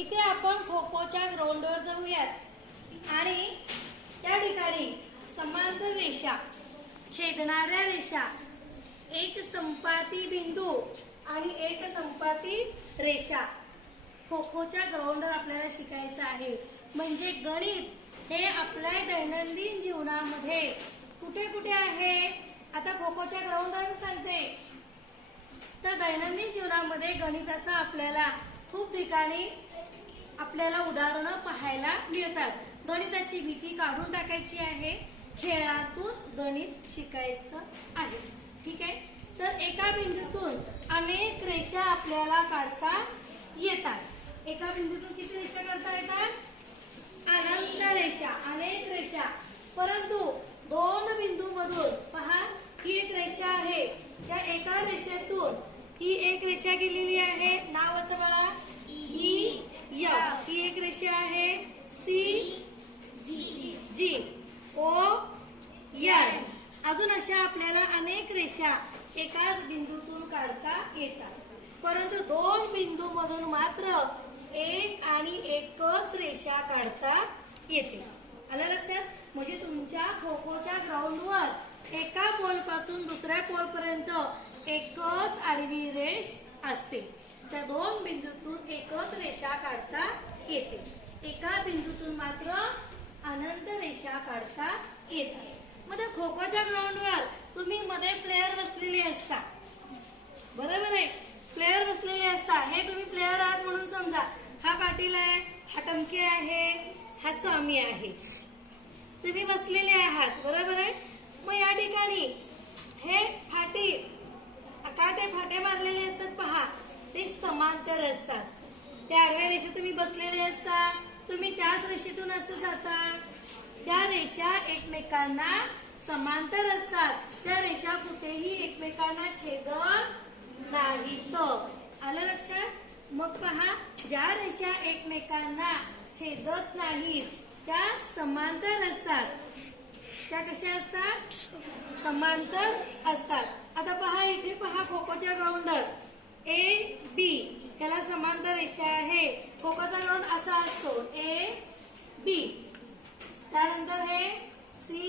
इथे आपण खो खोच्या ग्राउंडवर जाऊयात. आणि त्या ठिकाणी समांतर रेषा छेदणाऱ्या रेषा एक संपाती बिंदू आणि एक संपाती रेषा खो खोच्या ग्राउंडवर आपल्याला शिकायचं आहे. म्हणजे गणित हे आपल्या दैनंदिन जीवनामध्ये कुठे कुठे आहे? आता खो खोच्या ग्राउंडवर सांगते. तर दैनंदिन जीवनामध्ये गणिताचा आपल्याला खूप ठिकाणी आपल्याला उदाहरणं पाहायला मिळतात. गणिताची भीती काढून टाकायची आहे. खेळातून गणित शिकायचं आहे. ठीक आहे? तर एका बिंदूतून अनेक रेषा आपल्याला काढता येतात. एका बिंदूतून किती रेषा काढता येतात? अनंत रेषा अनेक रेषा. परंतु दोन बिंदू मधून पहा ही एक रेषा आहे. त्या एका रेषेतून ही एक रेषा गेलेली आहे नावाचं मला ई एफ ही एक रेषा आहे सी जी ओ एन अजून अशा आपल्याला अनेक रेषा एकाच बिंदूतून काढता येतात. परंतु दोन बिंदू मधून मात्र एक आणि एकच रेषा काढता येते. आलं लक्षात? म्हणजे तुमच्या खो खोच्या ग्राउंडवर एका पोलपासून दुसऱ्या पोल पर्यंत एकच आडवी रेष असते. त्या दोन बिंदूतून एकच रेषा काढता येते. एका बिंदूतून मात्र अनंत रेषा काढता येतात. मग त्या खो खोच्या ग्राउंडवर तुम्ही मध्ये प्लेयर बसलेले असता. बरोबर आहे? प्लेयर बसलेले असता. हे तुम्ही प्लेयर आहात म्हणून समजा. हा पाटील आहे हा टमके आहे हा स्वामी आहे. तुम्ही बसलेले आहात. बरोबर आहे? मग या ठिकाणी हे फाटी का ते फाटे मारलेले असतात पहा. ते समांतर असतात. त्या आडव्या रेषेत तुम्ही बसलेले असता. तुम्ही त्याच रेषेतून असं जाता. त्या रेषा एकमेकांना समांतर असतात. त्या रेषा कुठेही एकमेकांना छेदत नाहीत. आलं लक्षात? मग पहा ज्या रेषा एकमेकांना छेदत नाहीत त्या समांतर असतात. त्या कशा असतात? समांतर असतात. आता पहा इथे पहा खोकोच्या ग्राउंडर ए बी याला समांतर रेषा आहे. खोकोचा ग्राउंड असा असतो. A B. त्यानंतर हे सी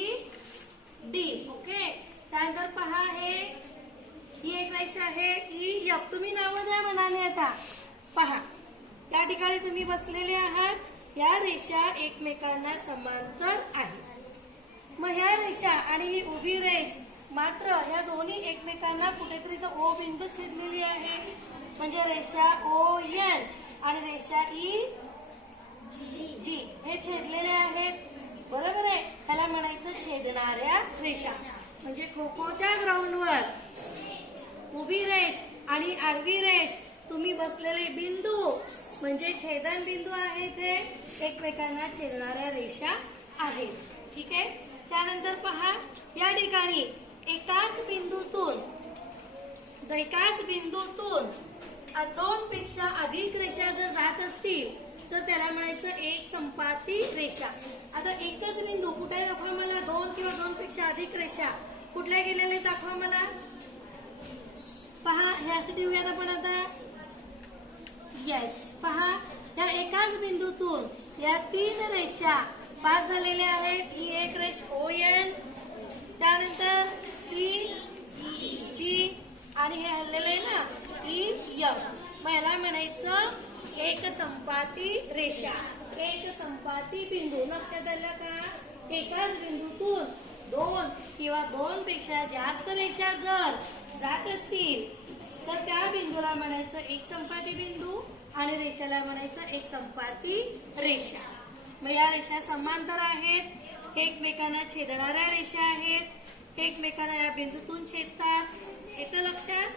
डी ओके त्यानंतर पहा हे ही एक रेषा आहे e, ई एफ तुम्ही नावं द्या मनाने आता. पहा त्या ठिकाणी तुम्ही बसलेले आहात. या रेषा एकमेकांना समांतर आहेत. मग ह्या रेषा आणि ही उभी रेष मात्र ह्या दोन्ही एकमेकांना कुठेतरी तर ओ बिंदू छेदलेली आहे. म्हणजे रेषा ओ एन आणि रेषा ई जी हे छेदलेले आहेत बरोबर आहे त्याला म्हणायचं छेदणाऱ्या रेषा. म्हणजे खो खोच्या ग्राउंडवर उभी रेष आणि आडवी रेष. तुम्ही बसलेले बिंदू. म्हणजे छेदन बिंदू आहे ते एकमेकांना छेदणाऱ्या रेषा आहेत. ठीक आहे? त्यानंतर पहा या ठिकाणी एकाच बिंदूतून एकाच बिंदूतून दोन पेक्षा अधिक रेषा जर जात असतील तर त्याला म्हणायचं एक संपाती रेषा. आता एकच बिंदू कुठे दाखवा मला दोन किंवा दोन पेक्षा अधिक रेषा. कुठल्या गेलेले दाखवा मला. पहा ह्यासाठी असं आपण आता. येस पहा ह्या एकाच बिंदूतून या तीन रेषा पास झालेल्या आहेत. ही एक रेष ओ एन त्यानंतर सी जी आणि हे हल्लेलं आहे ना e, ई यम मग याला म्हणायचं एक संपाती रेषा एक संपाती बिंदू. लक्षात आलं का? एकाच बिंदूतून दोन किंवा दोन पेक्षा जास्त रेषा जर जात असतील तर त्या बिंदूला म्हणायचं एक संपाती बिंदू आणि रेषाला म्हणायचं एक संपाती रेषा. मग या रेषा समांतर आहेत एकमेकांना छेदणाऱ्या रेषा आहेत एकमेकांना या बिंदूतून छेदतात. येतं लक्षात